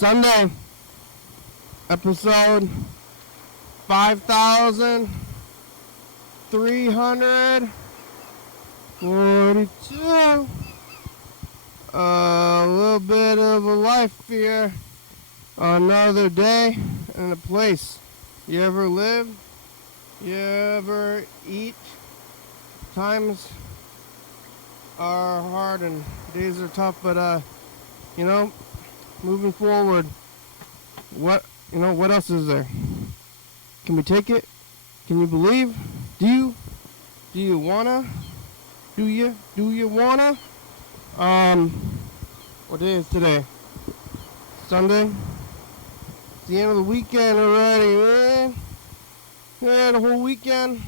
Sunday, episode 5342. A little bit of a life here. Another day and a place. You ever live? You ever eat? Times are hard and days are tough, but moving forward, what else is there? Can we take it? Can you believe? Do you wanna? Do you wanna? What day is today? Sunday? It's the end of the weekend already, man. Yeah, the whole weekend.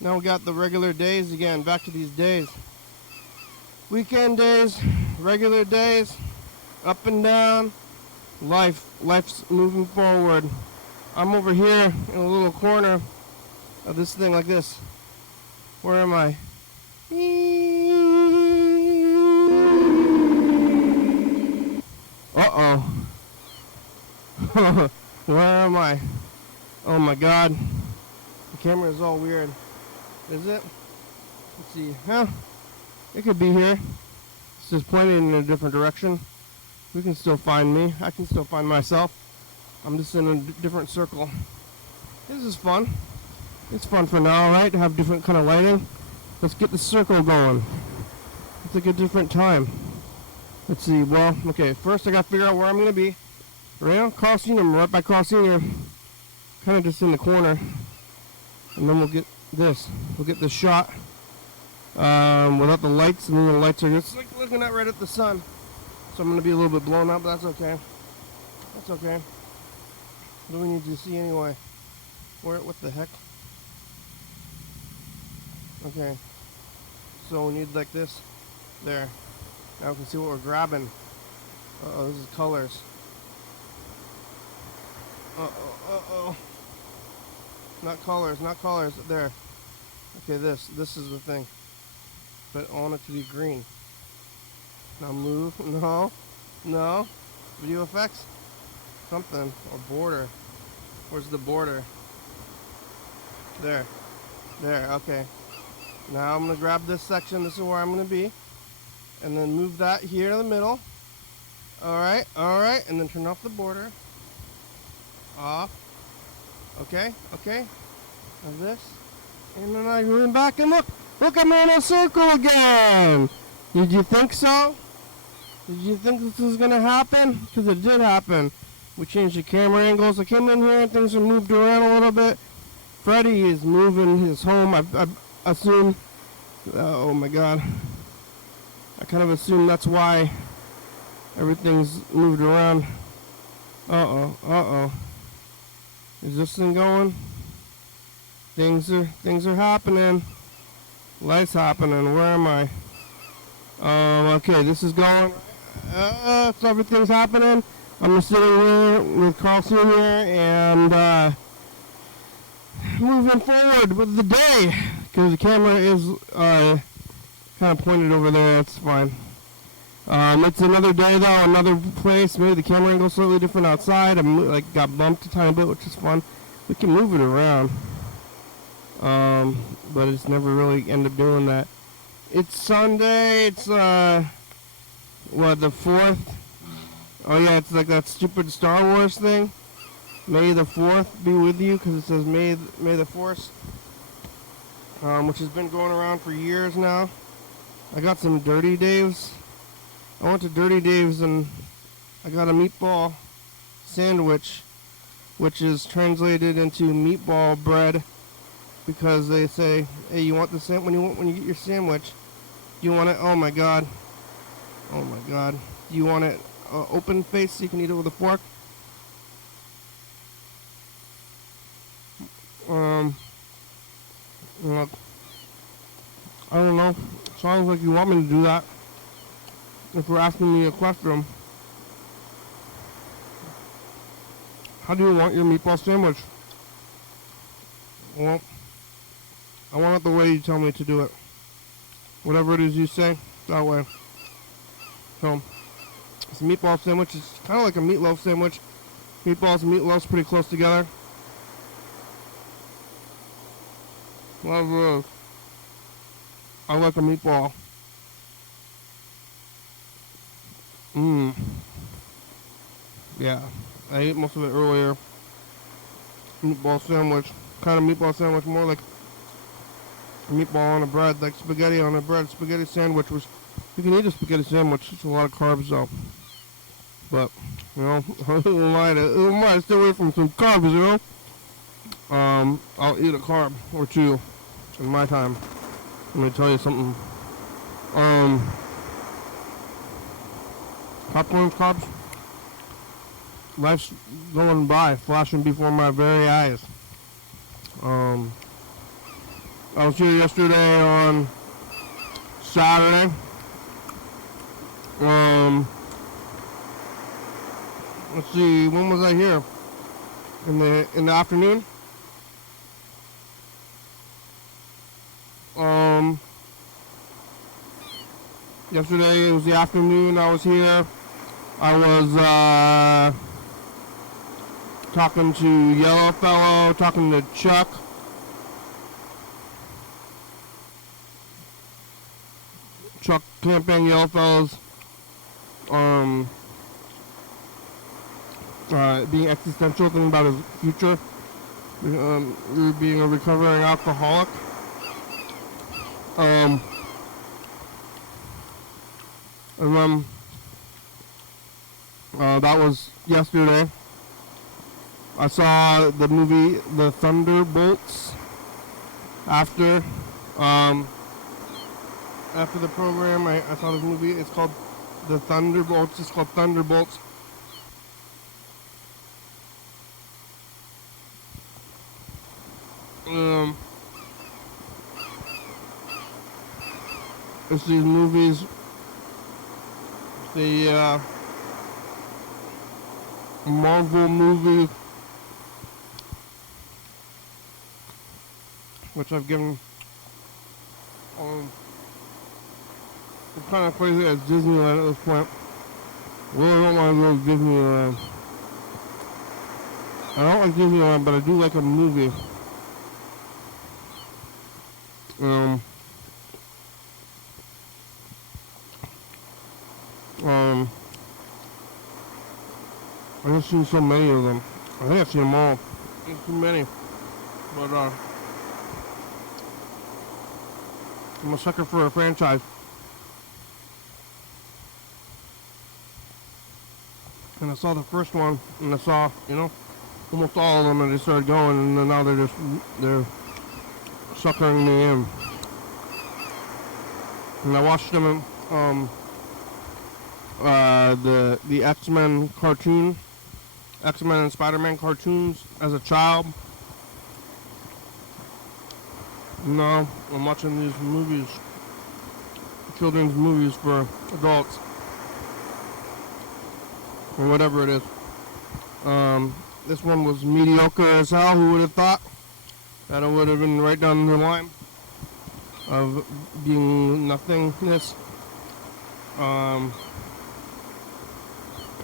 Now we got the regular days again. Back to these days. Weekend days, regular days, up and down. Life's moving forward. I'm over here in a little corner of this thing like this. Where am I? Uh-oh. Where am I? Oh my god. The camera is all weird. Is it? Let's see. Huh? It could be here. It's just pointing in a different direction. You can still find me. I can still find myself. I'm just in a different circle. This is fun. It's fun for now, right? To have different kind of lighting. Let's get the circle going. It's like a different time. Let's see. Well, okay. First, I got to figure out where I'm going to be. Right on Coliseum, right by Coliseum. Kind of just in the corner. And then we'll get this. We'll get this shot. Without the lights, and then the lights are just like looking at right at the sun. So I'm going to be a little bit blown up, but that's okay. That's okay. What do we need to see anyway? What the heck? Okay. So we need like this. There. Now we can see what we're grabbing. Uh-oh, this is colors. Uh-oh. Not colors. There. Okay, this is the thing. But I want it to be green. Now move. No. Video effects? Something. Or border. Where's the border? There. Okay. Now I'm going to grab this section. This is where I'm going to be. And then move that here in the middle. Alright. And then turn off the border. Off. Okay. Now this. And then I run back and look, I'm in a circle again. Did you think so? Did you think this was going to happen? Because it did happen. We changed the camera angles. I came in here and things are moved around a little bit. Freddie is moving his home. I assume, oh my god. I kind of assume that's why everything's moved around. Uh-oh. Is this thing going? Things are happening. Life's happening. Where am I? Okay, this is going. So everything's happening. I'm sitting here with Carl Sr. and moving forward with the day. Because the camera is kind of pointed over there. It's fine. It's another day though, another place. Maybe the camera angle's slightly different outside. I got bumped a tiny bit, which is fun. We can move it around. But it's never really end up doing that. It's Sunday. It's the 4th? Oh yeah, it's like that stupid Star Wars thing. May the 4th be with you, because it says May the 4th, which has been going around for years now. I got some Dirty Dave's. I went to Dirty Dave's and I got a meatball sandwich, which is translated into meatball bread, because they say, hey, you want the when you get your sandwich, you want it? Oh my god. Do you want it open face so you can eat it with a fork? I don't know. Sounds like you want me to do that. If you're asking me a question, how do you want your meatball sandwich? Well, I want it the way you tell me to do it. Whatever it is you say, that way. So, It's a meatball sandwich. It's kind of like a meatloaf sandwich. Meatballs and meatloaf's pretty close together. Love those. I like a meatball. Yeah, I ate most of it earlier. Meatball sandwich. Kind of meatball sandwich, more like a meatball on a bread, like spaghetti on a bread. Spaghetti sandwich was, you can eat a spaghetti sandwich. It's a lot of carbs though. But, you know, who am I to stay away from some carbs, you know? I'll eat a carb or two in my time. Let me tell you something. Popcorn carbs. Life's going by, flashing before my very eyes. I was here yesterday on Saturday. Let's see, when was I here? In the afternoon. Yesterday it was the afternoon. I was here. I was talking to Yellow Fellow, talking to Chuck. Chuck Camping, Yellow Fellows. Being existential, thinking about his future. Being a recovering alcoholic. And then that was yesterday. I saw the movie The Thunderbolts after the program. I saw this movie. It's called The Thunderbolts. It's called Thunderbolts. It's these movies. The Marvel movie, which I've given. It's kind of crazy at Disneyland at this point. Really don't want to go to Disneyland. I don't like Disneyland, but I do like a movie. I have seen so many of them. I think I've seen them all. There's too many. But I'm a sucker for a franchise. And I saw the first one, and I saw, almost all of them, and they started going, and then now they're suckering me in. And I watched them in the X-Men cartoon, X-Men and Spider-Man cartoons as a child. Now I'm watching these movies, children's movies for adults, or whatever it is. This one was mediocre as hell. Who would have thought that it would have been right down the line of being nothingness.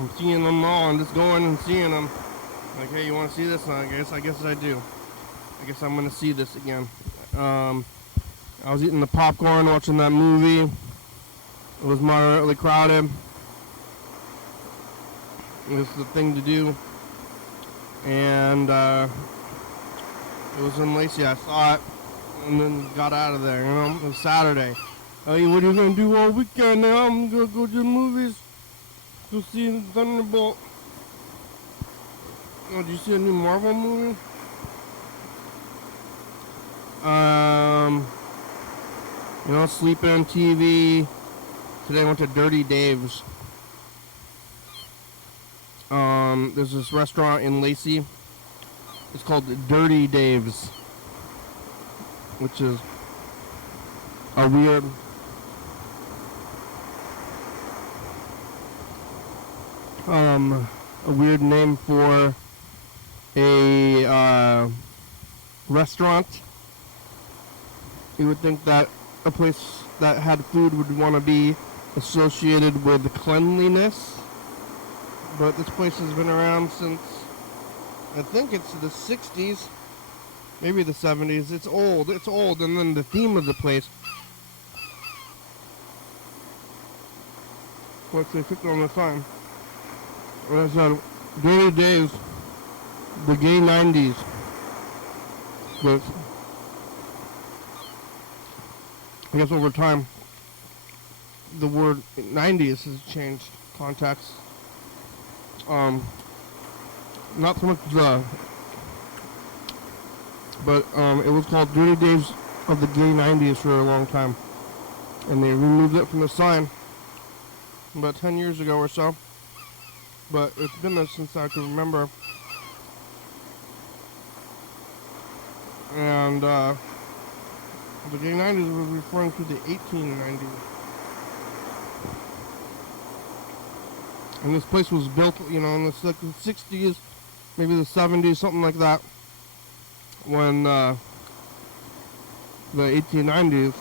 I'm seeing them all and just going and seeing them. Like, hey, you want to see this? I guess I do. I guess I'm going to see this again. I was eating the popcorn, watching that movie. It was moderately crowded. It was the thing to do. And it was in Lacey. I saw it and then got out of there. It was Saturday. Hey, what are you going to do all weekend now? I'm going to go to the movies. Go see the Thunderbolt. Oh, did you see a new Marvel movie? Sleeping on TV. Today I went to Dirty Dave's. There's this restaurant in Lacey. It's called Dirty Dave's, which is a weird name for a restaurant. You would think that a place that had food would want to be associated with cleanliness, But this place has been around since, I think it's the 60s, maybe the 70s. It's old. And then the theme of the place, what they put on the sign, was Dirty Days, the Gay 90s. But I guess over time, the word 90s has changed context. Not so much but it was called Dirty Days of the Gay 90s for a long time. And they removed it from the sign about 10 years ago or so. But it's been there since I can remember. And the gay 90s was referring to the 1890s. And this place was built, in the 60s, maybe the 70s, something like that, when the 1890s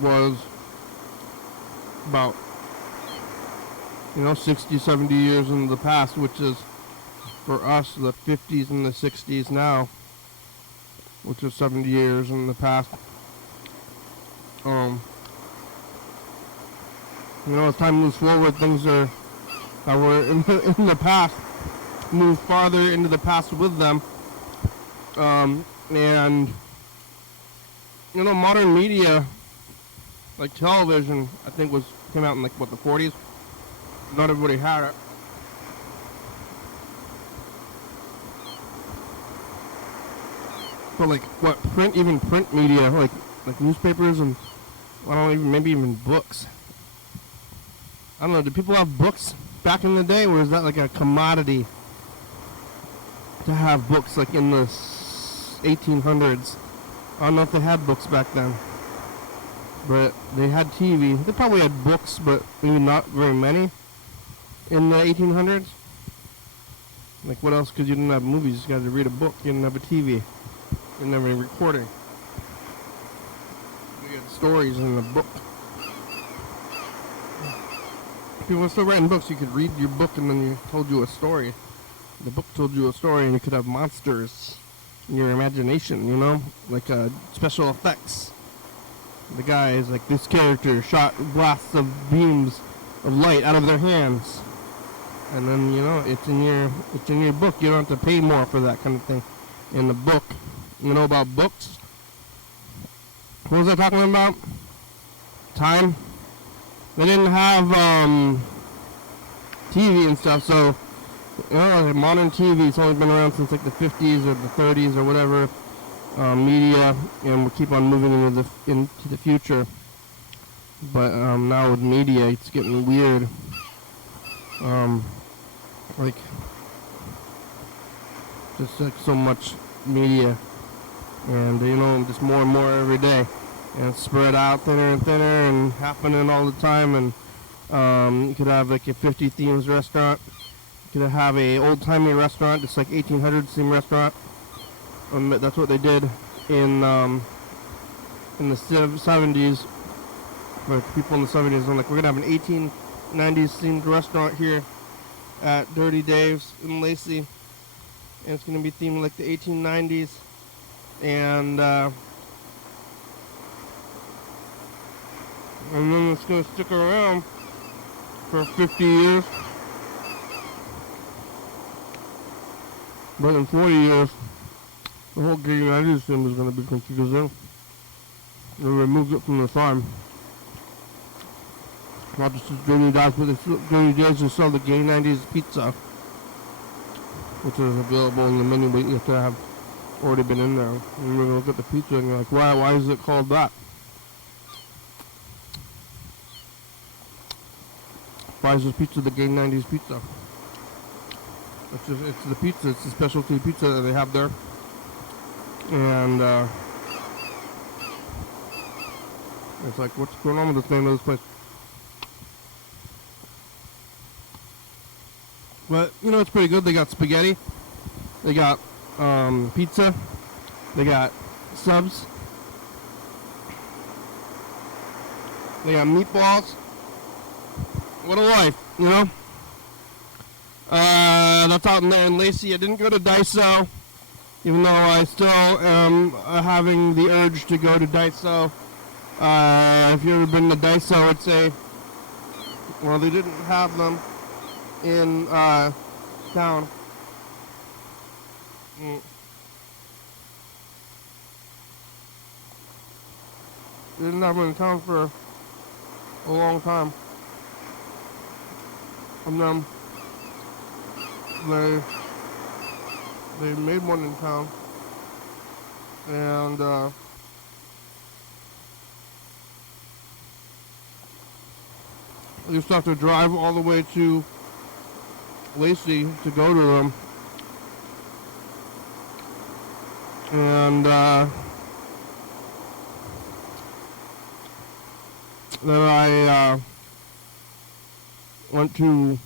was about, 60, 70 years in the past, which is, for us, the 50s and the 60s now, which is 70 years in the past. As time moves forward, things that were in the past move farther into the past with them. And modern media, like television, I think came out in the 40s. Not everybody had it. But print media, like newspapers and maybe even books. I don't know, did people have books back in the day, or is that like a commodity to have books like in the 1800s? I don't know if they had books back then. But they had TV. They probably had books, but maybe not very many in the 1800s. Like what else? Because you didn't have movies, you just got to read a book. You didn't have a TV. You didn't have any recording. You had stories in the book. People were still writing books. You could read your book and then you told you a story. The book told you a story, and you could have monsters in your imagination, like special effects. The guy is like, this character shot blasts of beams of light out of their hands, and then it's in your book. You don't have to pay more for that kind of thing in the book. About books. What was I talking about? Time. They didn't have TV and stuff, so modern TV, it's only been around since like the 50s or the 30s or whatever. Media, and we'll keep on moving into the future. But now with media, it's getting weird. Just like so much media, and just more and more every day. And it's spread out thinner and thinner and happening all the time. And you could have like a 50 themes restaurant. You could have a old-timey restaurant, just like 1800s theme restaurant. That's what they did in the 70s. For people in the 70s, I'm like, we're gonna have an 1890s themed restaurant here at Dirty Dave's in Lacey, and it's gonna be themed like the 1890s. And then it's going to stick around for 50 years. But in 40 years, the whole gay United thing is going to be confusing. They removed it from the sign. Not just as Dirty Days, but Dirty Days to sell the gay 90s pizza, which is available in the menu, but you have to have already been in there. And we're going to look at the pizza and you're like, why is it called that? Why is this pizza the gay 90s pizza? It's the pizza, it's the specialty pizza that they have there. And it's like, what's going on with this name of this place? But, it's pretty good. They got spaghetti. They got pizza. They got subs. They got meatballs. What a life, you know? That's out in Lacey. I didn't go to Daiso, even though I still am having the urge to go to Daiso. If you've ever been to Daiso, I'd say, well, they didn't have them in town. They didn't have them in town for a long time. And then they made one in town, and I used to have to drive all the way to Lacey to go to them, and then I went to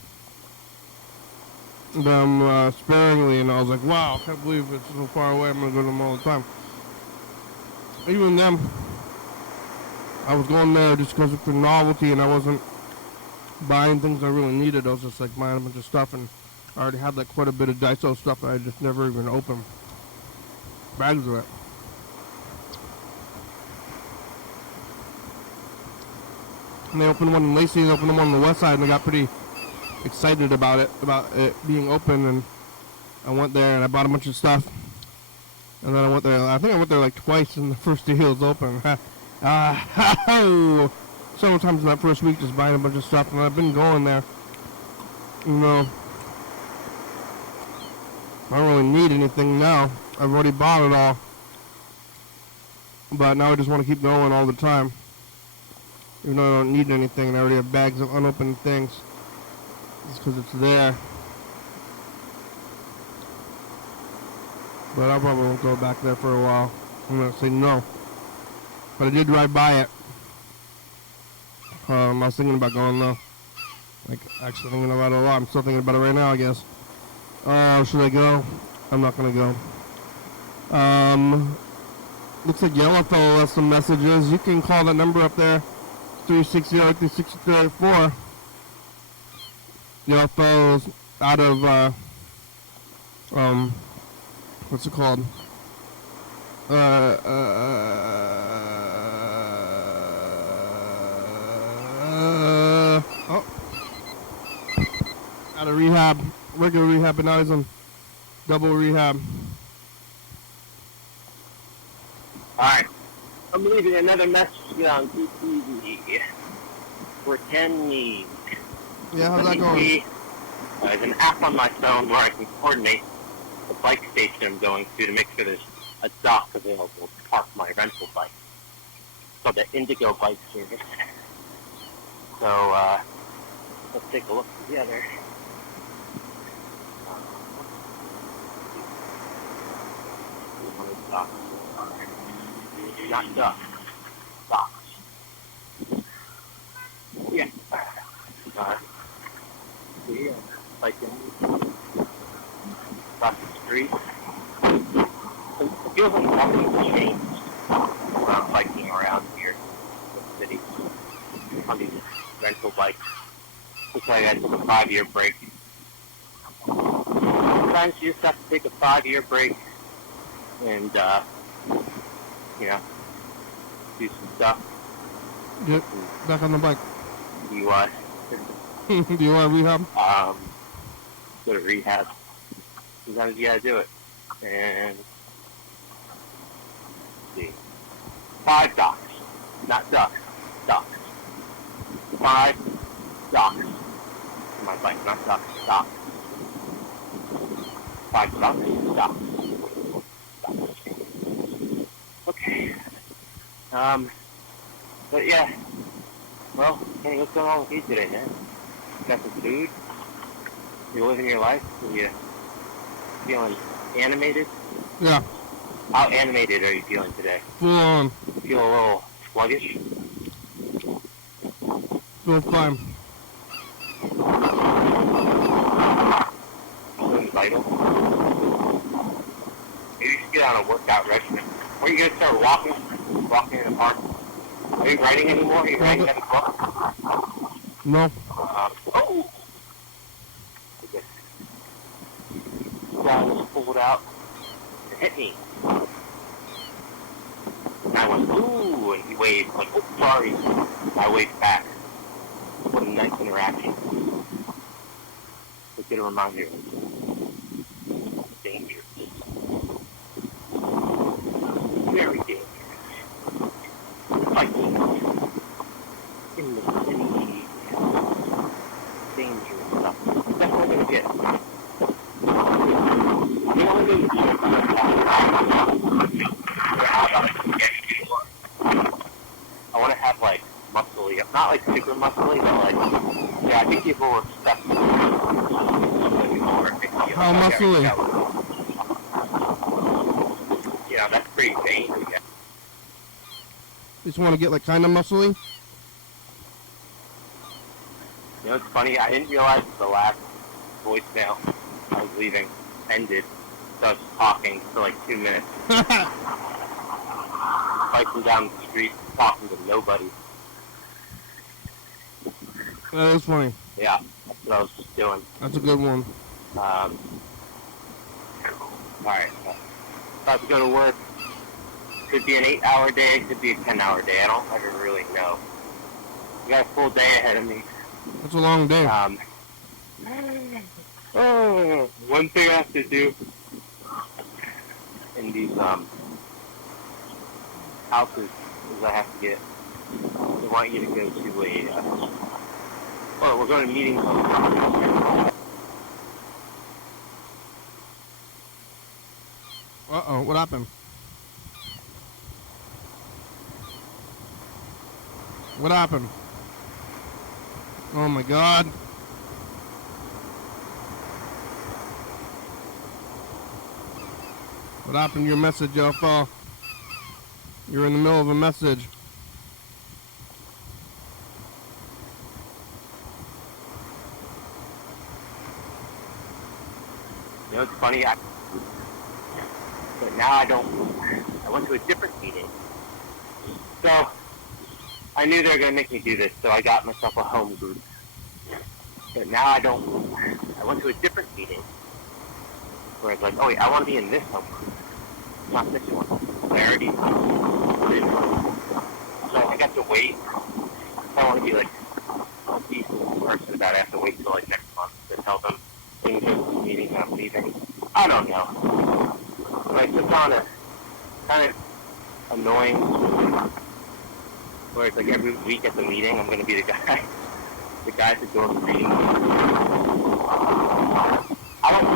them sparingly, and I was like, wow, I can't believe it's so far away. I'm going to go to them all the time. Even then, I was going there just because of the novelty, and I wasn't buying things I really needed. I was just like buying a bunch of stuff, and I already had like quite a bit of Daiso stuff that I just never even opened bags of it. And they opened one in Lacey, they opened one on the west side, and I got pretty excited about it being open, and I went there and I bought a bunch of stuff, and then I went there, I think I went there like twice in the first day it was open. Several times in that first week just buying a bunch of stuff, and I've been going there. You know, I don't really need anything now. I've already bought it all, but now I just want to keep going all the time, even though I don't need anything and I already have bags of unopened things. Just because it's there. But I probably won't go back there for a while. I'm going to say no. But I did drive by it. I was thinking about going though. Like, actually thinking about it a lot. I'm still thinking about it right now, I guess. Should I go? I'm not going to go. Looks like Yellowfellow left some messages. You can call that number up there. 360-364. Yellowfellow's out of, what's it called? Out of rehab, regular rehab, but now he's on double rehab. Alright, I'm leaving another message on TTV. Pretend me. Yeah, how's that going? There's an app on my phone where I can coordinate the bike station I'm going to make sure there's a dock available to park my rental bike. It's called the Indigo Bike Service. So, let's take a look together. Not ducks. Docks. Yeah. See, biking across the street. It feels like nothing's changed when I'm biking around here in the city on these rental bikes. Looks like I took a 5-year break. Sometimes you just have to take a 5-year break and, you know, do some stuff. Get back on the bike. DUI. DUI rehab? Go to rehab. Sometimes you gotta do it. And, let's see. 5 docks. Not ducks. Docks. 5 docks. My bike, not ducks. Docks. 5 docks. Docks. Okay. But yeah. Well, Kenny, what's going on with you today, man? Got some food? You're living your life? Are you feeling animated? Yeah. How animated are you feeling today? Full on. Feel a little sluggish? Feel fine. Feeling vital? Maybe you should get on a workout regimen. Or you gonna start walking? Walking in the park? Are you writing anymore? Are you writing any book? No. Oh! I guess the guy was pulled out and hit me. And I went, ooh, and he waved, like, oh, sorry. I waved back. What a nice interaction. To get a reminder. Dangerous. Very dangerous. Hiking in the city. Dangerous stuff. Definitely gonna get. The only I want to have like muscly, not like super muscly, but like, yeah, I think people will respect me more. How muscly? Yeah, that's pretty vain. Yeah. You just want to get like kind of muscly? You know, it's funny, I didn't realize the last voicemail I was leaving ended, so I was talking for like 2 minutes. Biking down the street, talking to nobody. That is funny. Yeah, that's what I was just doing. That's a good one. Alright, about to go to work. Could be an 8-hour day, could be a 10-hour day. I don't ever really know. I got a full day ahead of me. That's a long day. One thing I have to do in these houses is I have to get. They want you to go to a. Well, we're going to meetings. Uh-oh, what happened? What happened? Oh my God. What happened to your message, Alpha? You're in the middle of a message. You know, it's funny, but now I don't. I went to a different meeting. So, I knew they were going to make me do this, so I got myself a home group. But now I don't. I went to a different meeting where it's like, oh wait, I want to be in this home group, not this one. So I already did. So I got to wait. I want to be like a decent person about it. I have to wait till like next month to tell them things are meetings I'm leaving. I don't know. Like it's kind of annoying. Where it's like every week at the meeting, I'm gonna be the guy at the door greeting. I don't.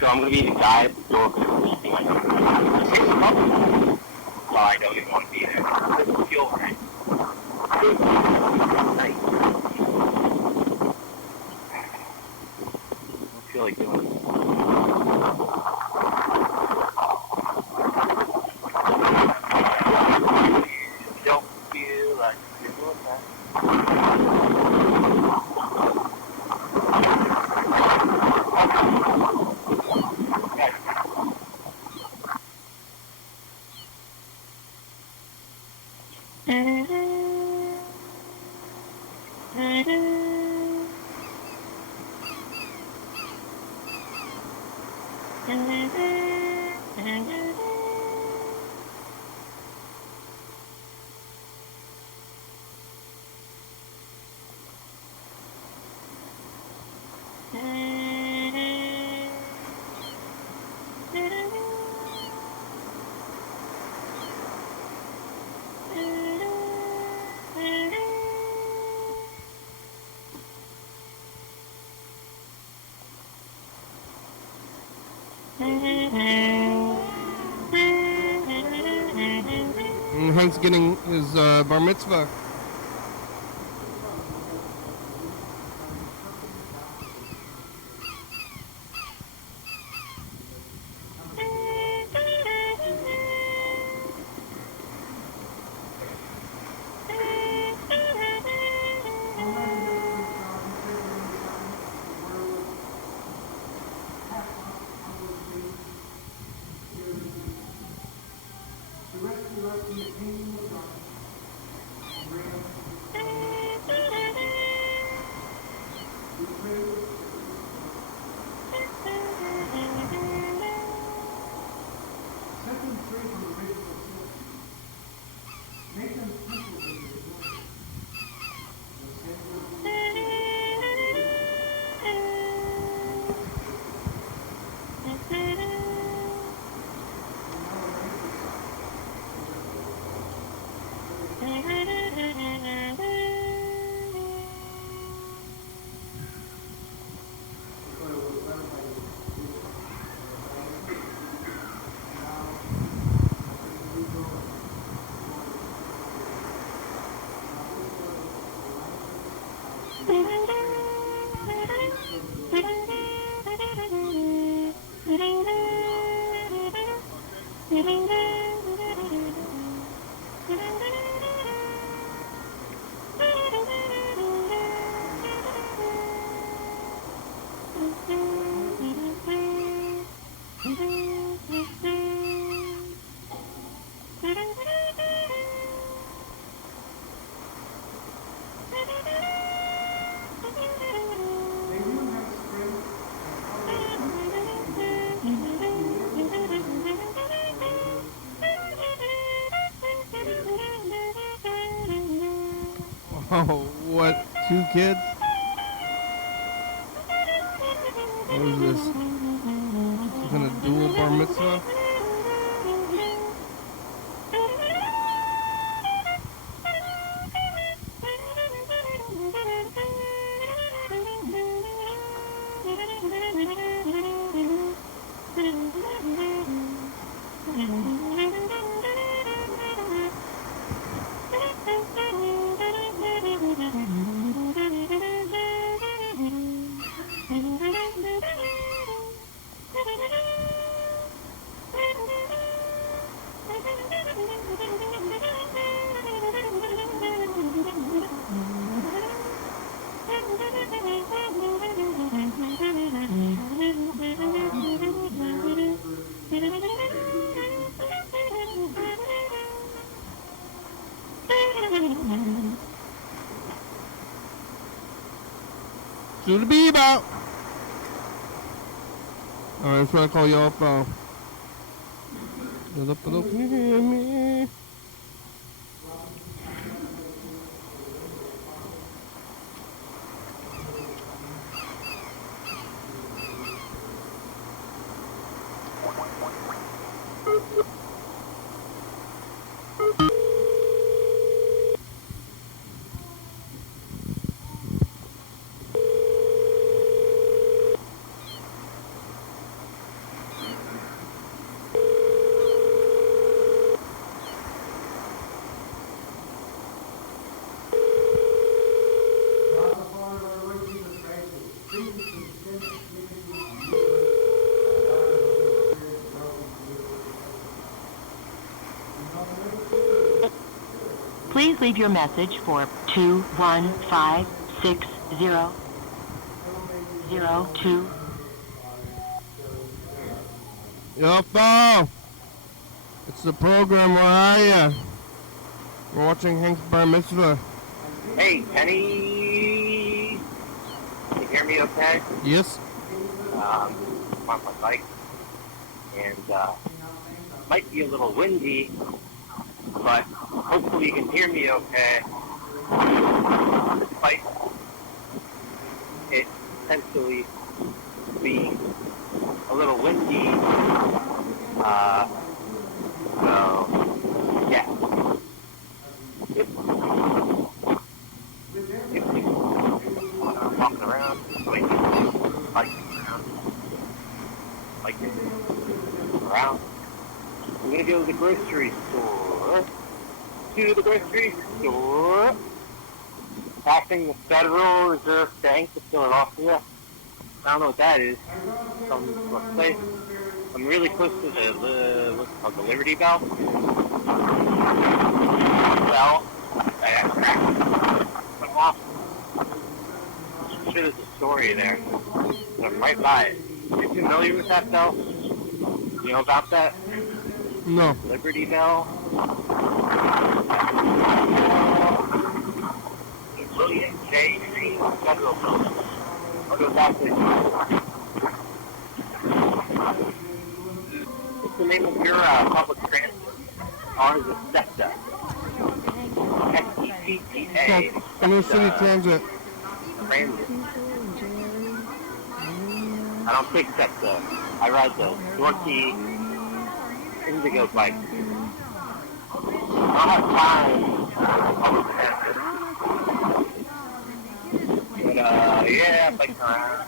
So I'm gonna be the guy at the door greeting. Like, hey, welcome. Well, I don't even want to be there. It doesn't feel right. Nice. I don't feel like doing it. Don't feel like doing that. And Hank's getting his bar mitzvah. Oh, what? 2 kids? What is this? Some kind of dual bar mitzvah? To the bebop. Alright, I'm trying to call y'all phone. Hello, can you hear me? Please leave your message for 2156002. Yo, phone. It's the program. Where are ya? We're watching Hank's bar mitzvah. Hey, Kenny! Can you hear me okay? Yes. I'm on my bike, and might be a little windy, but hopefully you can hear me okay. Despite it potentially being a little windy, so yeah. Yep. I'm walking around, biking around. I'm gonna go to the grocery store. Passing the Federal Reserve Bank of Philadelphia. I don't know what that is. Some place. I'm really close to the what's it called, the Liberty Bell. Well, I'm off. I'm sure there's a story there. But I'm right by it. Are you familiar with that bell? You know about that? No. Liberty Bell. William J. Street Federal Building. I'll go back to What's the name of your public transit? Ours is SEPTA. S-E-P-T-A. Inner City Transit. Transit. I don't take SEPTA. I ride the Dorky Indigo bike. I don't have time for public transit. But, yeah, biking around.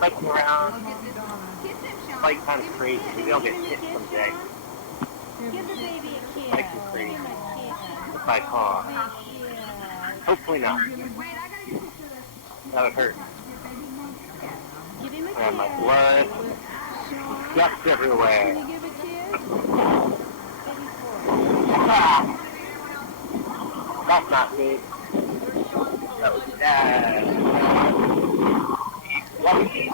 Biking around. Bike kind of crazy. We don't get hit someday. Biking crazy. If I car. Hopefully not. That would hurt. I have my blood. Guts everywhere. Ah, that's not good. So, lucky you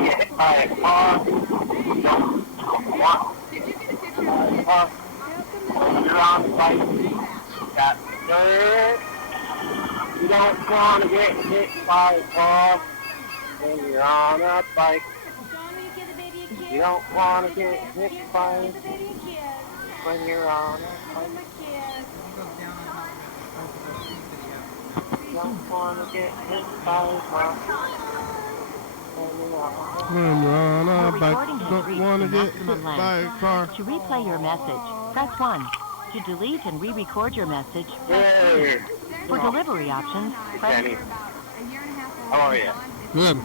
get hit by a car, you don't want to get hit by a car. When you're on the bike, you got dirt. You don't want to get hit by a car when you're on a bike. You don't want to get hit by a car when you're on a bike. You don't want to get hit by a car when you're on a bike. When you're on a bike, don't want to get hit by a car. To replay your message, press 1. To delete and re-record your message, press 2. For delivery options, press... Danny, how are you? Good.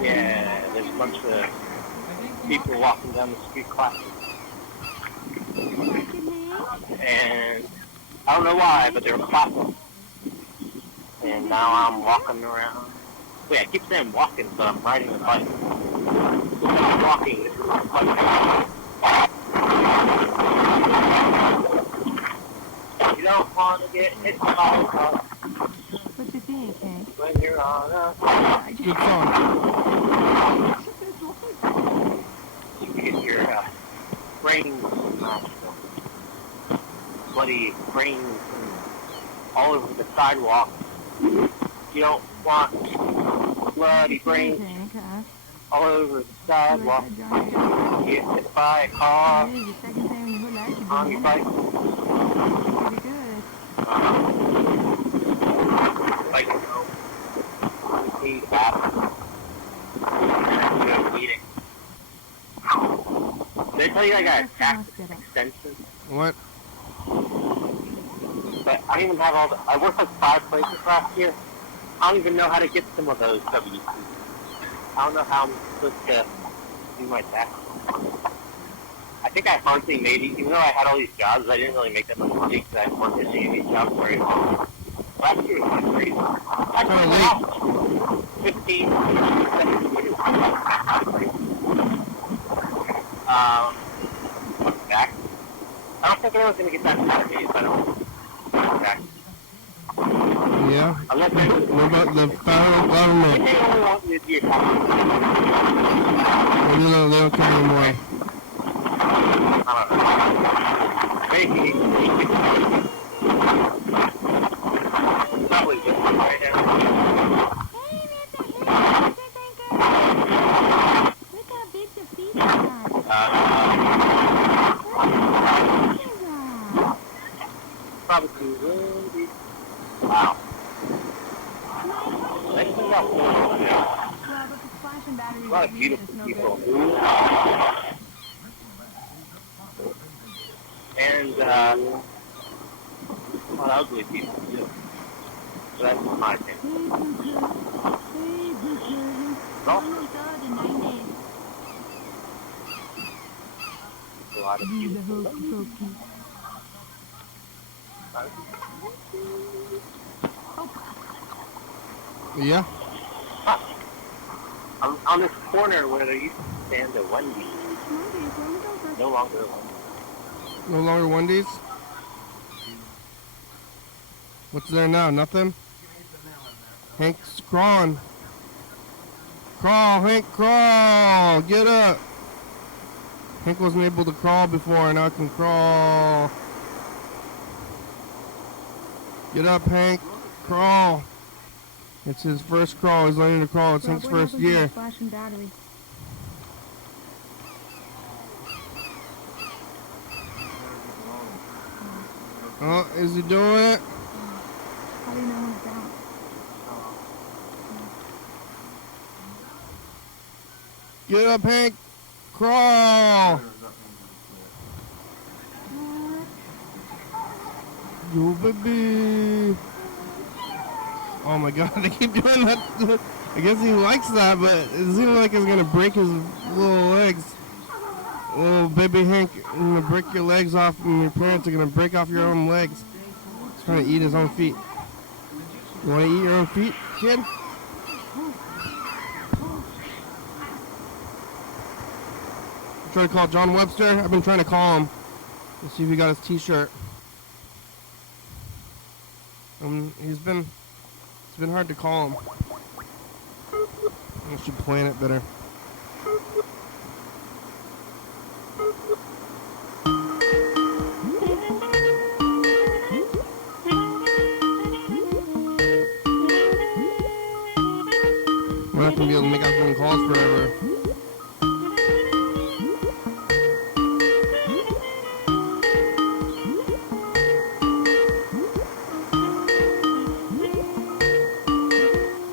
Yeah, there's a bunch of people walking down the street clapping. And I don't know why, but they were clapping. And now I'm walking around. Wait, I keep saying walking, but I'm riding a bike. I'm walking. This is my bike. You don't want to get hit by a car. What's it doing, Hank? When you're on a... Good song. You get your brains bloody brains all over the sidewalk. You don't want bloody brains all over the sidewalk. You get hit by a car on your bike. Bike home. You back. You have a meeting. Did I tell you I got a tax extension? What? But I don't even have all the... I worked like 5 places last year. I don't even know how to get some of those W-2s. I don't know how I'm supposed to do my taxes. I think I hardly made it. Even though I had all these jobs, I didn't really make that much money because I worked at any of these jobs very long. Last year was kind of crazy. Actually, 15, 17 back. I don't think anyone's going to get that mad at me if I don't back. Yeah. Unless they... What about the federal government? They only want you to be a tax. Well, you know, they don't care anymore. I don't know. Maybe. Probably just right now. Look how big the feet are. Probably will be. Wow. Next thing up, a lot of beautiful people. And a lot of ugly people too. So that's my opinion. Well, a lot of beautiful. Yeah? I'm on this corner where there used to stand a Wendy's. No longer a Wendy's. No longer Wendy's? What's there now? Nothing? Hank's crawling. Crawl, Hank, crawl! Get up! Hank wasn't able to crawl before, now he can crawl. Get up, Hank. Crawl. It's his first crawl. He's learning to crawl. It's Hank's first year. Oh, is he doing it? How do you know when it's out? Get up, Hank. Crawl. Yo, baby. Oh my God, they keep doing that. I guess he likes that, but it seems like it's gonna break his little legs. Little baby Hank, you're gonna break your legs off, and your parents are gonna break off your own legs. He's trying to eat his own feet. You wanna eat your own feet, kid? Try to call John Webster. I've been trying to call him. Let's see if he got his t-shirt. It's been hard to call him. I should plan it better. We're not gonna be able to make outgoing calls forever.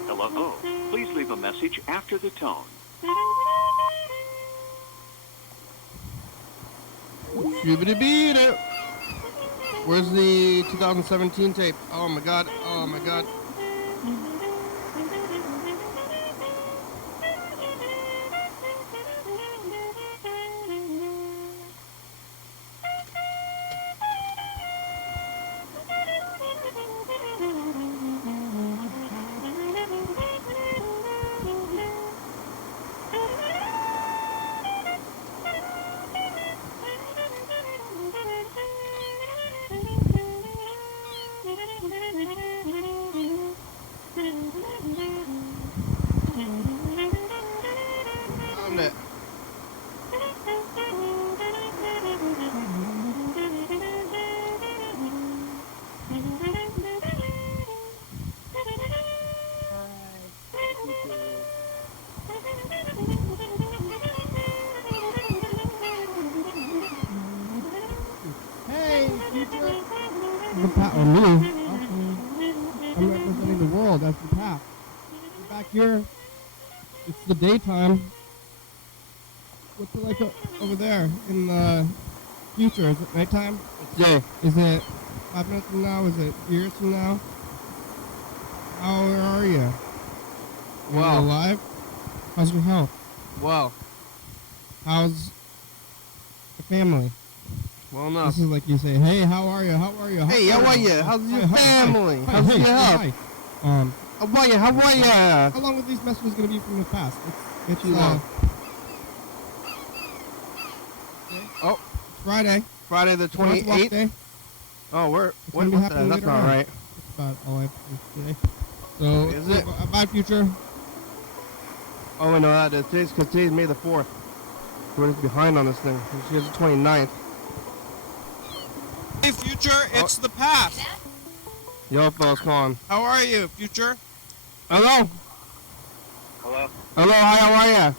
Hello. Please leave a message after the tone. Beat it. Where's the 2017 tape? Oh my god. Oh my god. Found it. Hey, future. The past, or me. I'm representing the world as the past. We're back here. It's the daytime. What's it like over there in the future? Is it nighttime? It's day. Is it 5 minutes from now? Is it years from now? How are you? Are Wow. you alive? How's your health? Wow. How's the family? Well enough. This is like you say, hey, how are you? How are you? Hey, how are you? How's your family? Hi, How's hey, your health? hi. How are you? How are you? How long are these messages going to be from the past? It's Too long. Oh, Friday. Friday the It's North Walk 28th. Day. Oh, we're It's gonna be happening that's later not on. right. That's about all I have to do today. So, Is it? Bye, future. Oh, I know that is. Today's May the 4th. We're just behind on this thing. It's the 29th. Hey, future, it's the past. Yo, fellas, calling. How are you, future? Hello. Hello? Hello. Hi. How are you?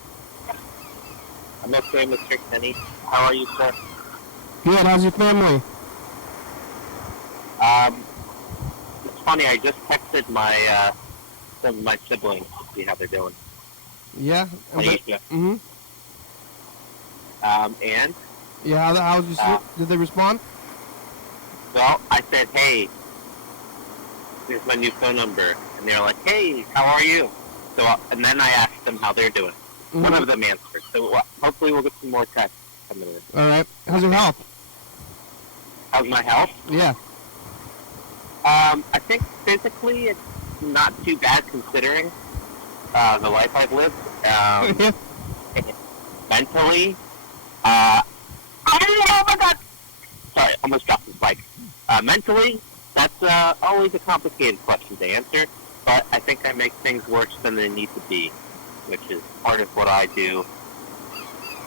I'm okay, Mr. Kenny. How are you, sir? Good. How's your family? It's funny, I just texted my, some of my siblings to see how they're doing. Yeah. Aisha. Mhm. And, Yeah. How was your? Did they respond? well, I said, hey, here's my new phone number. And they're like, hey, how are you? So, and then I asked them how they're doing. One of them answered. So hopefully we'll get some more texts coming in. All right. How's your health? How's my health? Yeah. I think physically it's not too bad considering the life I've lived. Mentally, oh my god! Sorry, almost dropped this bike. Mentally, that's always a complicated question to answer, but I think I make things worse than they need to be, which is part of what I do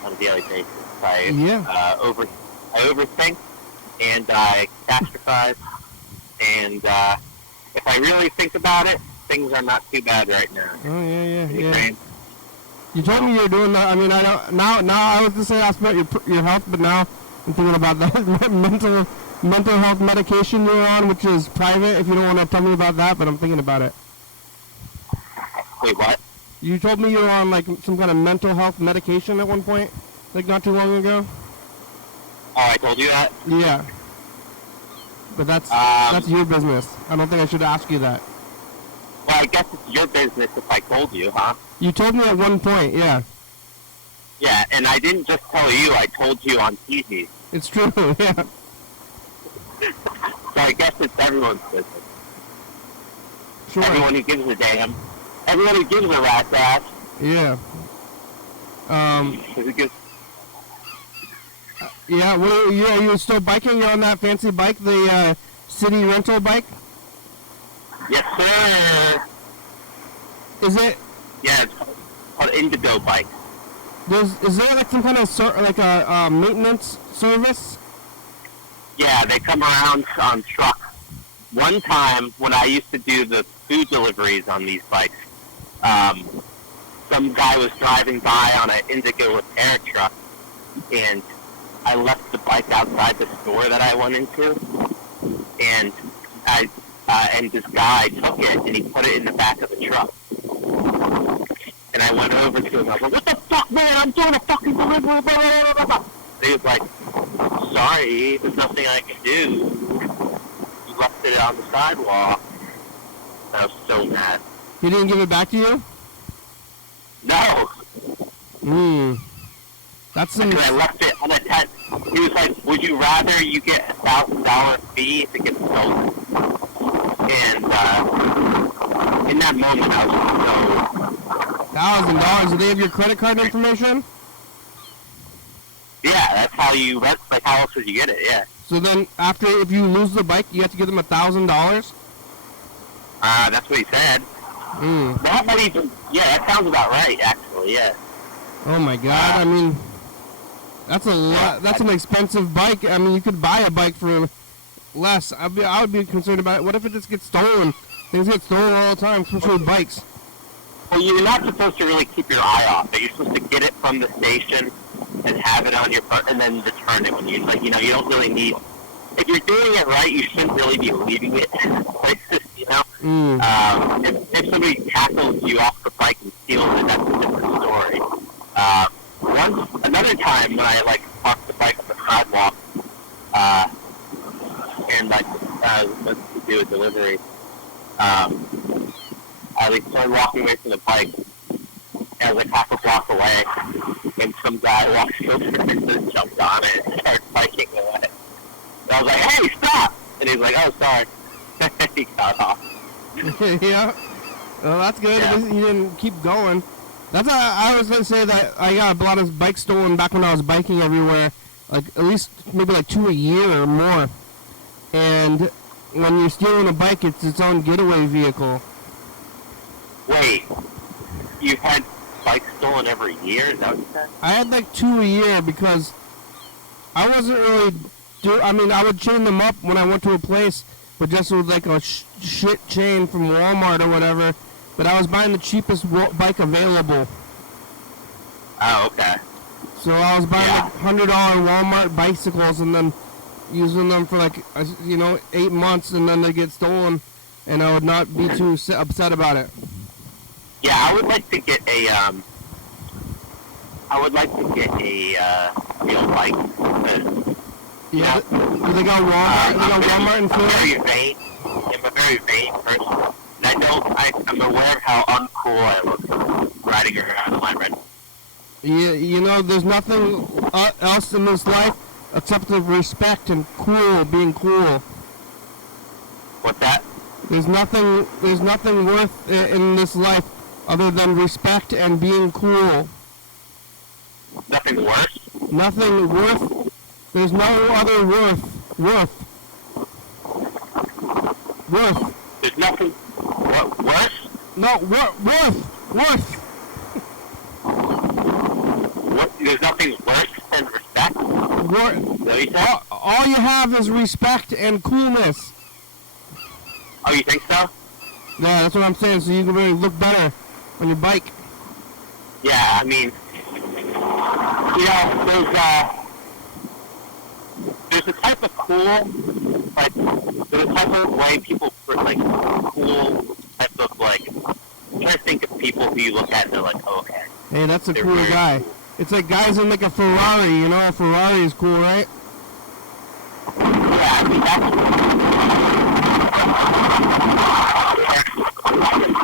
on a daily basis. I overthink, and I catastrophize, and if I really think about it, things are not too bad right now. Oh yeah. Ukraine. You told me you were doing that. I mean, I don't now. I was to say ask about your health, but now I'm thinking about that mental health medication you're on, which is private. If you don't want to tell me about that, but I'm thinking about it. Wait, what? You told me you were on like some kind of mental health medication at one point, like not too long ago. Oh, I told you that? Yeah. But that's your business. I don't think I should ask you that. Well, I guess it's your business if I told you, huh? You told me at one point, yeah. Yeah, and I didn't just tell you, I told you on TV. It's true, yeah. So I guess it's everyone's business. Sure. Everyone who gives a damn. Everyone who gives a rat's ass. Yeah. Who gives... Yeah, are you still biking? You're on that fancy bike, the city rental bike? Yes, sir. Is it? Yeah, it's called Indigo Bike. Is there like some kind of maintenance service? Yeah, they come around on trucks. One time when I used to do the food deliveries on these bikes, some guy was driving by on an Indigo repair truck, and I left the bike outside the store that I went into, and and this guy took it and he put it in the back of the truck. And I went over to him. I was like, "What the fuck, man? I'm doing a fucking delivery." Blah, blah, blah, blah. And he was like, "Sorry, there's nothing I can do. You left it on the sidewalk." I was so mad. He didn't give it back to you? No. That's some... I left it unattended. He was like, "Would you rather you get $1,000 fee if it gets stolen?" And in that moment, I was $1,000? Do they have your credit card information? Yeah, that's how you. That's like how else would you get it? Yeah. So then, if you lose the bike, you have to give them $1,000? That's what he said. That might even. Yeah, that sounds about right. Actually, yeah. Oh my God! I mean, that's a lot. That's an expensive bike. I mean, you could buy a bike for less. I would be concerned about it. What if it just gets stolen? Things get stolen all the time, especially with bikes. Well, you're not supposed to really keep your eye off it. You're supposed to get it from the station and have it on your and then return it when you you don't really need. If you're doing it right, you shouldn't really be leaving it places, If somebody tackles you off the bike and steals it, that's a different story. Another time when I parked the bike on the sidewalk, and went to do a delivery, I started walking away from the bike, and I was half a block away, and some guy walks over and just jumped on it and started biking away. And I was like, "Hey, stop!" And he's like, "Oh, sorry." He got off. Yeah. Well, that's good. Yeah. At least he didn't keep going. I was going to say that I got a lot of bikes stolen back when I was biking everywhere, at least maybe 2 a year or more. And when you're stealing a bike, it's its own getaway vehicle. Wait, you've had bikes stolen every year? Is that what you said? I had 2 a year because I wasn't really I would chain them up when I went to a place, but just with a shit chain from Walmart or whatever. But I was buying the cheapest bike available. Oh, okay. So I was buying $100 Walmart bicycles and then using them for 8 months, and then they get stolen, and I would not be too upset about it. Yeah, I would like to get a real bike. Yeah, do they got Walmart? They got Walmart in Philly? I'm a very vain person. And I'm aware of how uncool I look riding around in my rental. Yeah, there's nothing else in this life except the respect and being cool. What's that? There's nothing worth in this life other than respect and being cool. Nothing worse? Nothing worth. There's no other worth. There's nothing. What, worse? No, worth. What? There's nothing worse than respect? All you have is respect and coolness. Oh, you think so? Yeah, that's what I'm saying, so you can really look better on your bike. Yeah, I mean, there's a type of cool, there's a type of way people, cool type of, I'm trying to think of people who you look at and they're like, oh, okay. Hey, that's a cool guy. Cool. It's like guys in a Ferrari, a Ferrari is cool, right? Yeah, I mean, that's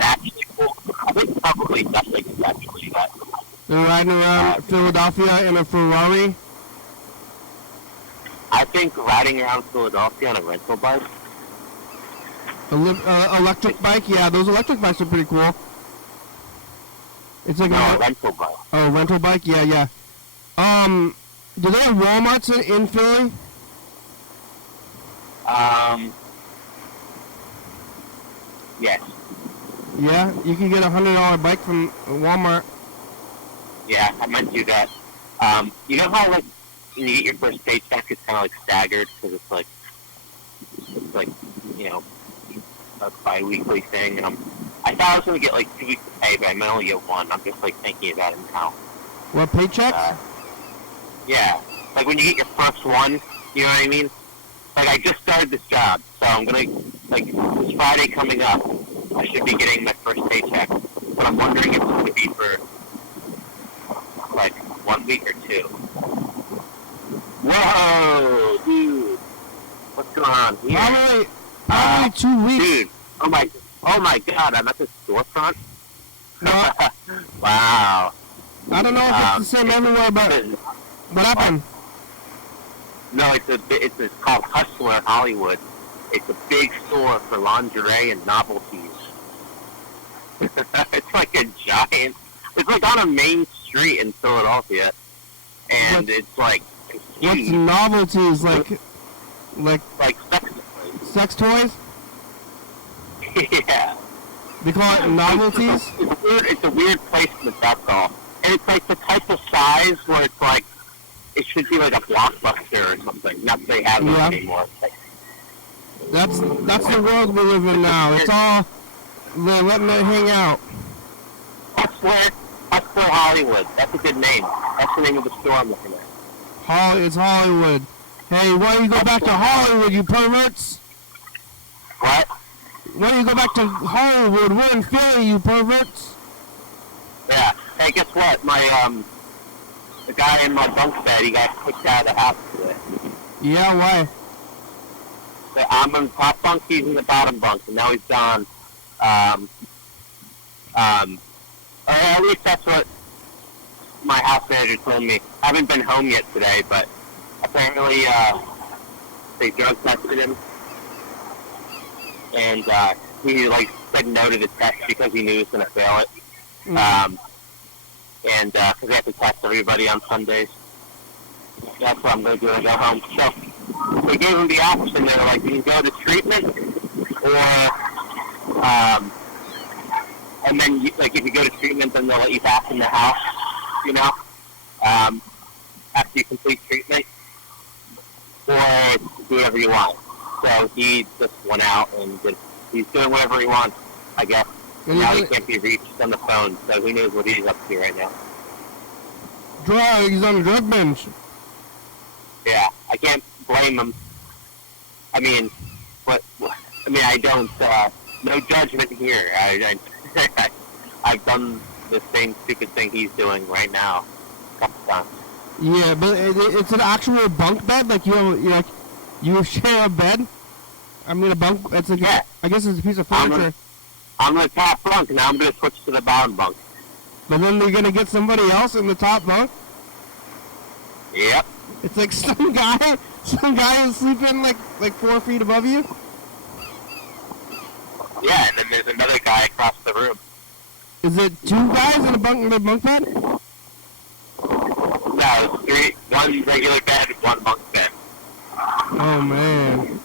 actually cool. I think probably nothing is actually that cool. They're riding around Philadelphia in a Ferrari? I think riding around Philadelphia on a rental bike. Electric bike? Yeah, those electric bikes are pretty cool. It's like a rental bike. Oh, rental bike? Yeah. Do they have Walmarts in Philly? Yes. Yeah, you can get a $100 bike from Walmart. Yeah, I might do that. You know how, like, when you get your first paycheck, it's kind of, like, staggered because it's, like, you know, a bi-weekly thing. And I thought I was going to get, like, 2 weeks of pay, but I might only get one. I'm just, like, thinking about it now. What, paychecks? Yeah. Like, when you get your first one, you know what I mean? Like, I just started this job, so I'm going to, like, this Friday coming up, I should be getting my first paycheck. But I'm wondering if it's going to be for, like, 1 week or 2. Whoa, dude. What's going on here? Probably 2 weeks. Dude, oh my God, I'm at the storefront? No. Wow. I don't know if it's the same everywhere, but what happened? No, it's called Hustler Hollywood. It's a big store for lingerie and novelties. It's like a giant. It's like on a main street in Philadelphia, and it's like What's huge. novelties like Sex toys. sex toys? Yeah. They call it novelties. It's a weird placement, that's all. And it's like the type of size where it's like it should be like a Blockbuster or something. Not that they have it anymore. That's the world we live in now. It's all they're letting it hang out. Hustler Hollywood. That's a good name. That's the name of the store I'm looking at. It's Hollywood. Hey, why don't you go back to Hollywood, you perverts? What? Why don't you go back to Hollywood? We're in Philly, you perverts. Yeah. Hey, guess what? The guy in my bunk bed, he got kicked out of the house today. Yeah, why? So I'm in the top bunk, he's in the bottom bunk, and now he's gone. Or at least that's what my house manager told me. I haven't been home yet today, but apparently they drug tested him, and he like said no to the test because he knew he was going to fail it. And because they have to test everybody on Sundays. That's what I'm going to do when I go home. So they gave him the option. They were like, you can go to treatment, or and then like if you go to treatment, then they'll let you back in the house, you know, after you complete treatment, or do whatever you want. So he just went out and he's doing whatever he wants, I guess. And now he can't be reached on the phone, so who knows what he's up to right now. He's on the drug bench. Yeah, I can't blame him. I mean, I don't, no judgment here. I've done the same stupid thing he's doing right now a couple times. Yeah, but it's an actual bunk bed? Like you share a bed? I mean, a bunk, it's like, yeah. I guess it's a piece of furniture. I'm the top bunk, now I'm going to switch to the bottom bunk. But then they're going to get somebody else in the top bunk? Yep. It's like some guy is sleeping like 4 feet above you? Yeah, and then there's another guy across the room. Is it 2 guys in a bunk bed? No, it's 3, 1 regular bed, 1 bunk bed. Oh, man.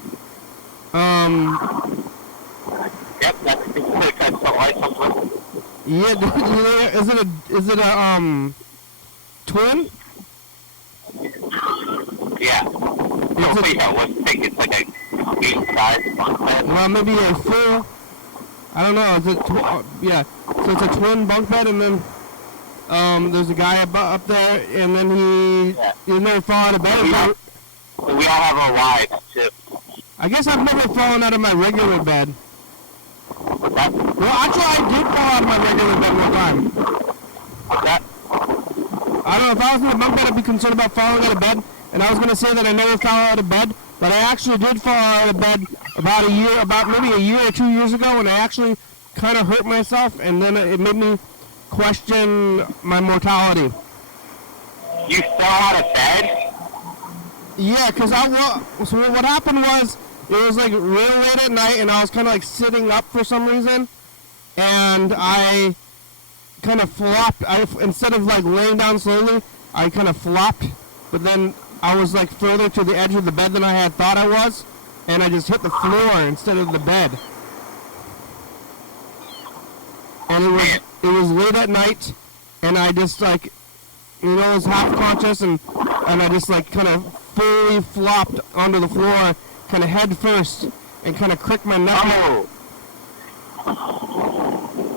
Yep, that's the license. Yeah, is it a twin? Yeah. What's big? It's like a queen size bunk bed. Well, maybe a full. I don't know. Is it yeah. So it's a twin bunk bed, and then there's a guy up there, and then he never fall out of bed. We all have our wives too. I guess I've never fallen out of my regular bed. What's that? Well, actually, I did fall out of my regular bed one time. What's that? I don't know, if I was in the bunk bed, I'd be concerned about falling out of bed, and I was going to say that I never fell out of bed, but I actually did fall out of bed about maybe a year or 2 years ago, and I actually kind of hurt myself, and then it made me question my mortality. You fell out of bed? Yeah, because so what happened was, it was like real late at night, and I was kind of like sitting up for some reason, and I kind of flopped. Instead of like laying down slowly, I kind of flopped, but then I was like further to the edge of the bed than I had thought I was, and I just hit the floor instead of the bed. and it was late at night, and I just like, was half conscious, and I just like kind of fully flopped onto the floor, kind of head first, and kind of cricked my neck. Oh.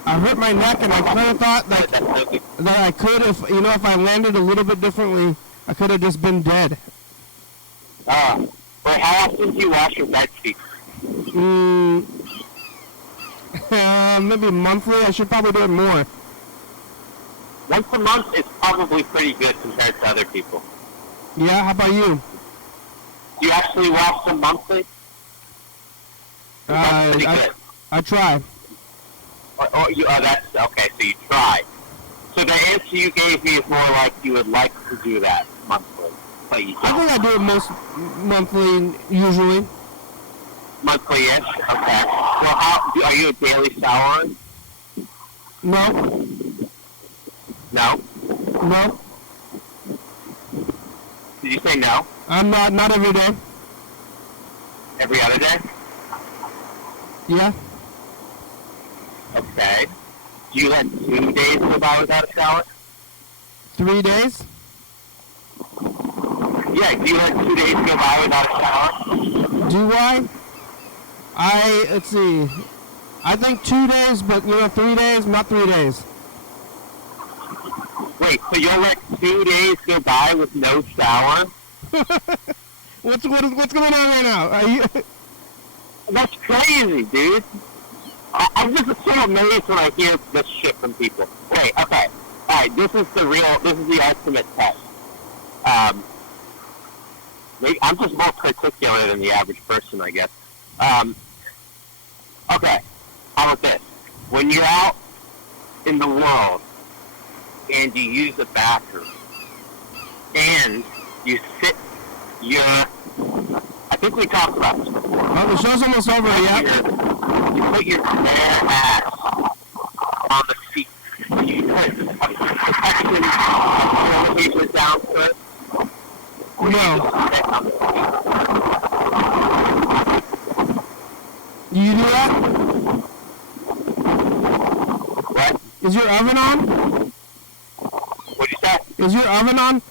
I hurt my neck, and I kind of thought that I could, if I landed a little bit differently, I could have just been dead. Wait, how often do you wash your bed sheets? Maybe monthly. I should probably do it more. Once a month is probably pretty good compared to other people. Yeah, how about you? Do you actually wash them monthly? That's pretty good. I try. That's okay. So you try. So the answer you gave me is more like you would like to do that monthly, but you don't. I think I do it most monthly, usually. Monthly-ish. Okay. Well, are you a daily shower? No. No. No. Did you say no? I'm not every day. Every other day? Yeah. Okay. Do you let 2 days go by without a shower? 3 days? Yeah, do you let 2 days go by without a shower? Do I? Let's see. I think 2 days, but 3 days, not 3 days. Wait, so you'll let 2 days go by with no shower? What's going on right now? That's crazy, dude. I'm just so amazed when I hear this shit from people. Wait, okay. Alright, this is the ultimate test. I'm just more particular than the average person, I guess. Okay, how about this? When you're out in the world and you use a bathroom and you sit I think we talked about this before. Well, the show's almost over, yeah. You put your bare ass on the seat. You put protection notifications down to it. No. Do you do that? What? Is your oven on? What'd you say? Is your oven on?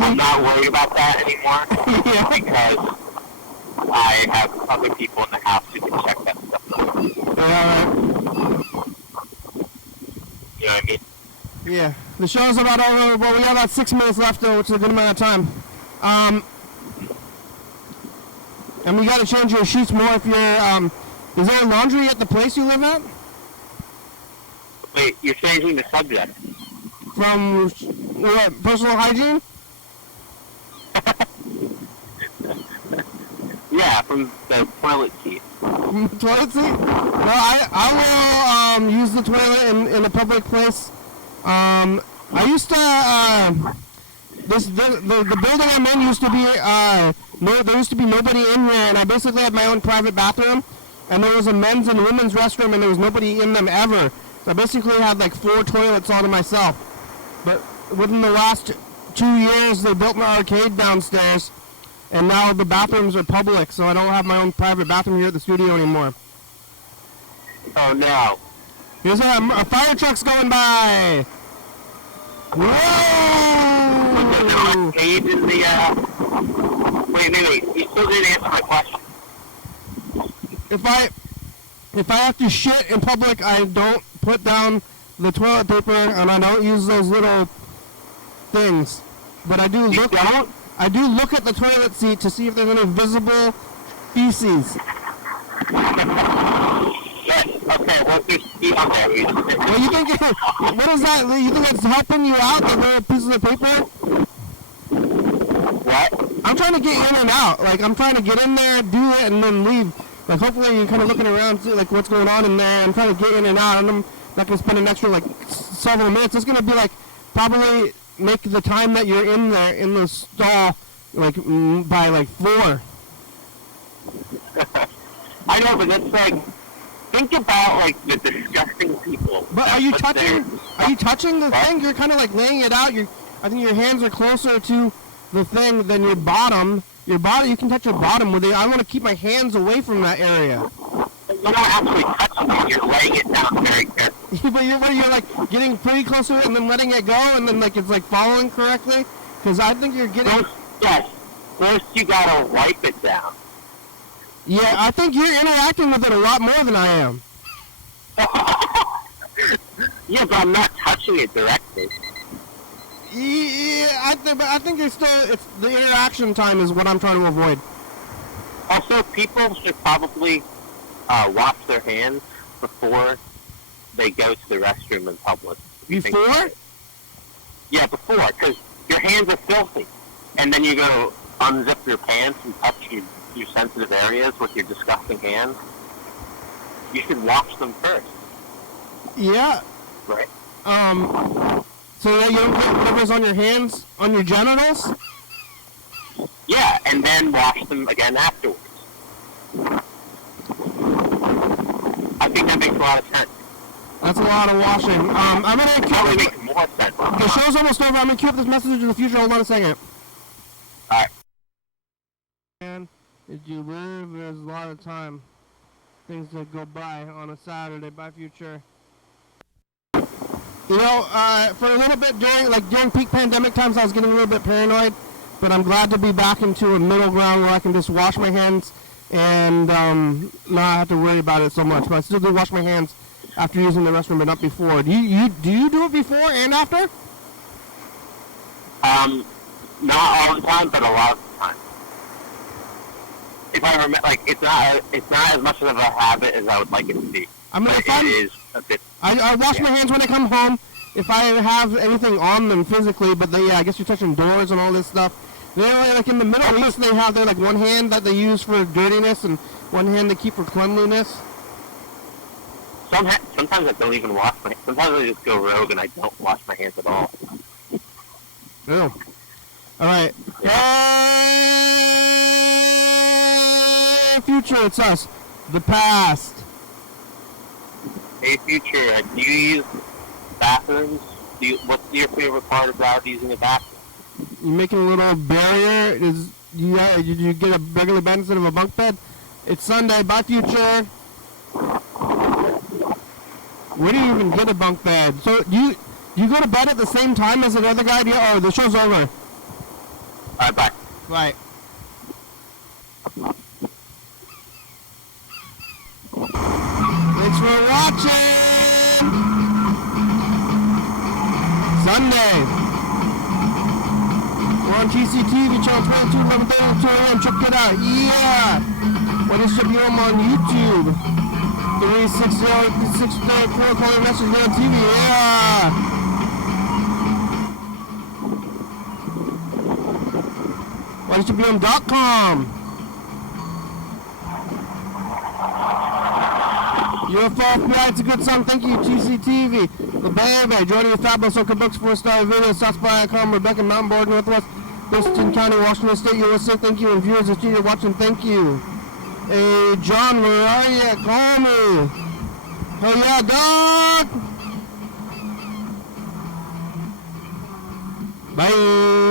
I'm not worried about that anymore. Yeah. Because I have other people in the house who can check that stuff out. Yeah. You know what I mean? Yeah. The show's about over, but we got about 6 minutes left, though, which is a good amount of time. And we got to change your sheets more if you're, is there laundry at the place you live at? Wait, you're changing the subject. From what, personal hygiene? Yeah, from the toilet seat. From the toilet seat? Well, I will use the toilet in a public place. I used to, the building I'm in used to be, there used to be nobody in here, and I basically had my own private bathroom, and there was a men's and women's restroom, and there was nobody in them ever. So I basically had like 4 toilets all to myself. But within the last 2 years, they built my arcade downstairs, and now the bathrooms are public, so I don't have my own private bathroom here at the studio anymore. Oh no. Here's a fire truck's going by! Whoa! Arcade in the, Wait, you still didn't answer my question. If I have to shit in public, I don't put down the toilet paper, and I don't use those little things. But I do look. I do look at the toilet seat to see if there's any visible feces. Yes. Okay. Well, okay. Well, you think? What is that? You think it's helping you out? The little pieces of paper? What? I'm trying to get in and out. Like I'm trying to get in there, do it, and then leave. Like hopefully you're kind of looking around, see like what's going on in there. I'm trying to get in and out, and I'm not gonna spend an extra like several minutes. It's gonna be like probably make the time that you're in there in the stall like by like 4. I know, but it's like think about like the disgusting people. But are you touching? Are you touching the thing? You're kind of like laying it out. I think your hands are closer to the thing than your bottom. your body. You can touch your bottom with it. I want to keep my hands away from that area. You're not actually touching it. You're laying it down very carefully. But you're like getting pretty close to it and then letting it go, and then like it's like following correctly. Because I think you're getting. Yes. First, you gotta wipe it down. Yeah, I think you're interacting with it a lot more than I am. Yeah, but I'm not touching it directly. Yeah, I think it's the interaction time is what I'm trying to avoid. Also, people should probably wash their hands before they go to the restroom in public. Before? Yeah, before, because your hands are filthy. And then you go to unzip your pants and touch your sensitive areas with your disgusting hands. You should wash them first. Yeah. Right? So that you don't get whatever's on your hands, on your genitals? Yeah, and then wash them again afterwards. I think that makes a lot of sense. That's a lot of washing. I'm gonna Probably makes more sense. The show's almost over. I'm gonna keep this message in the future. Hold on a second. Alright. And did you live? There's a lot of time. Things that go by on a Saturday. Bye, future. You know, for a little bit during peak pandemic times, I was getting a little bit paranoid, but I'm glad to be back into a middle ground where I can just wash my hands and not have to worry about it so much. But I still do wash my hands after using the restroom, but not before. Do you do it before and after? Not all the time, but a lot of the time. If I remember, like, it's not as much of a habit as I would like it to be. It is a bit. I wash my hands when I come home if I have anything on them physically, but I guess you're touching doors and all this stuff. They're like in the Middle East, they have like one hand that they use for dirtiness and one hand they keep for cleanliness. Sometimes I don't even wash my hands. Sometimes I just go rogue and I don't wash my hands at all. Oh. All right. Hey, future, it's us. The past. Hey, future, do you use bathrooms? What's your favorite part about using a bathroom? You making a little barrier. You get a regular bed instead of a bunk bed. It's Sunday. Bye, future. Where do you even get a bunk bed? So you go to bed at the same time as the other guy? Oh, the show's over. Alright, bye. Right. Thanks for watching. Sunday. We're on TCTV, channel 22, 11:30, 2 a.m. Check it out. Yeah. YDHWM on YouTube. 360-634 calling message on TV. Yeah. YDHWM.com. UFO, yeah, it's a good song. Thank you, TCTV. The baby, joining the fabulous Oka Books, 4-star video, Southby.com, Rebecca Mountain Board, Northwest, Thurston County, Washington State, USA. Thank you, and viewers that you're watching, thank you. Hey, John, where are you? Call me. Oh, yeah, dog. Bye.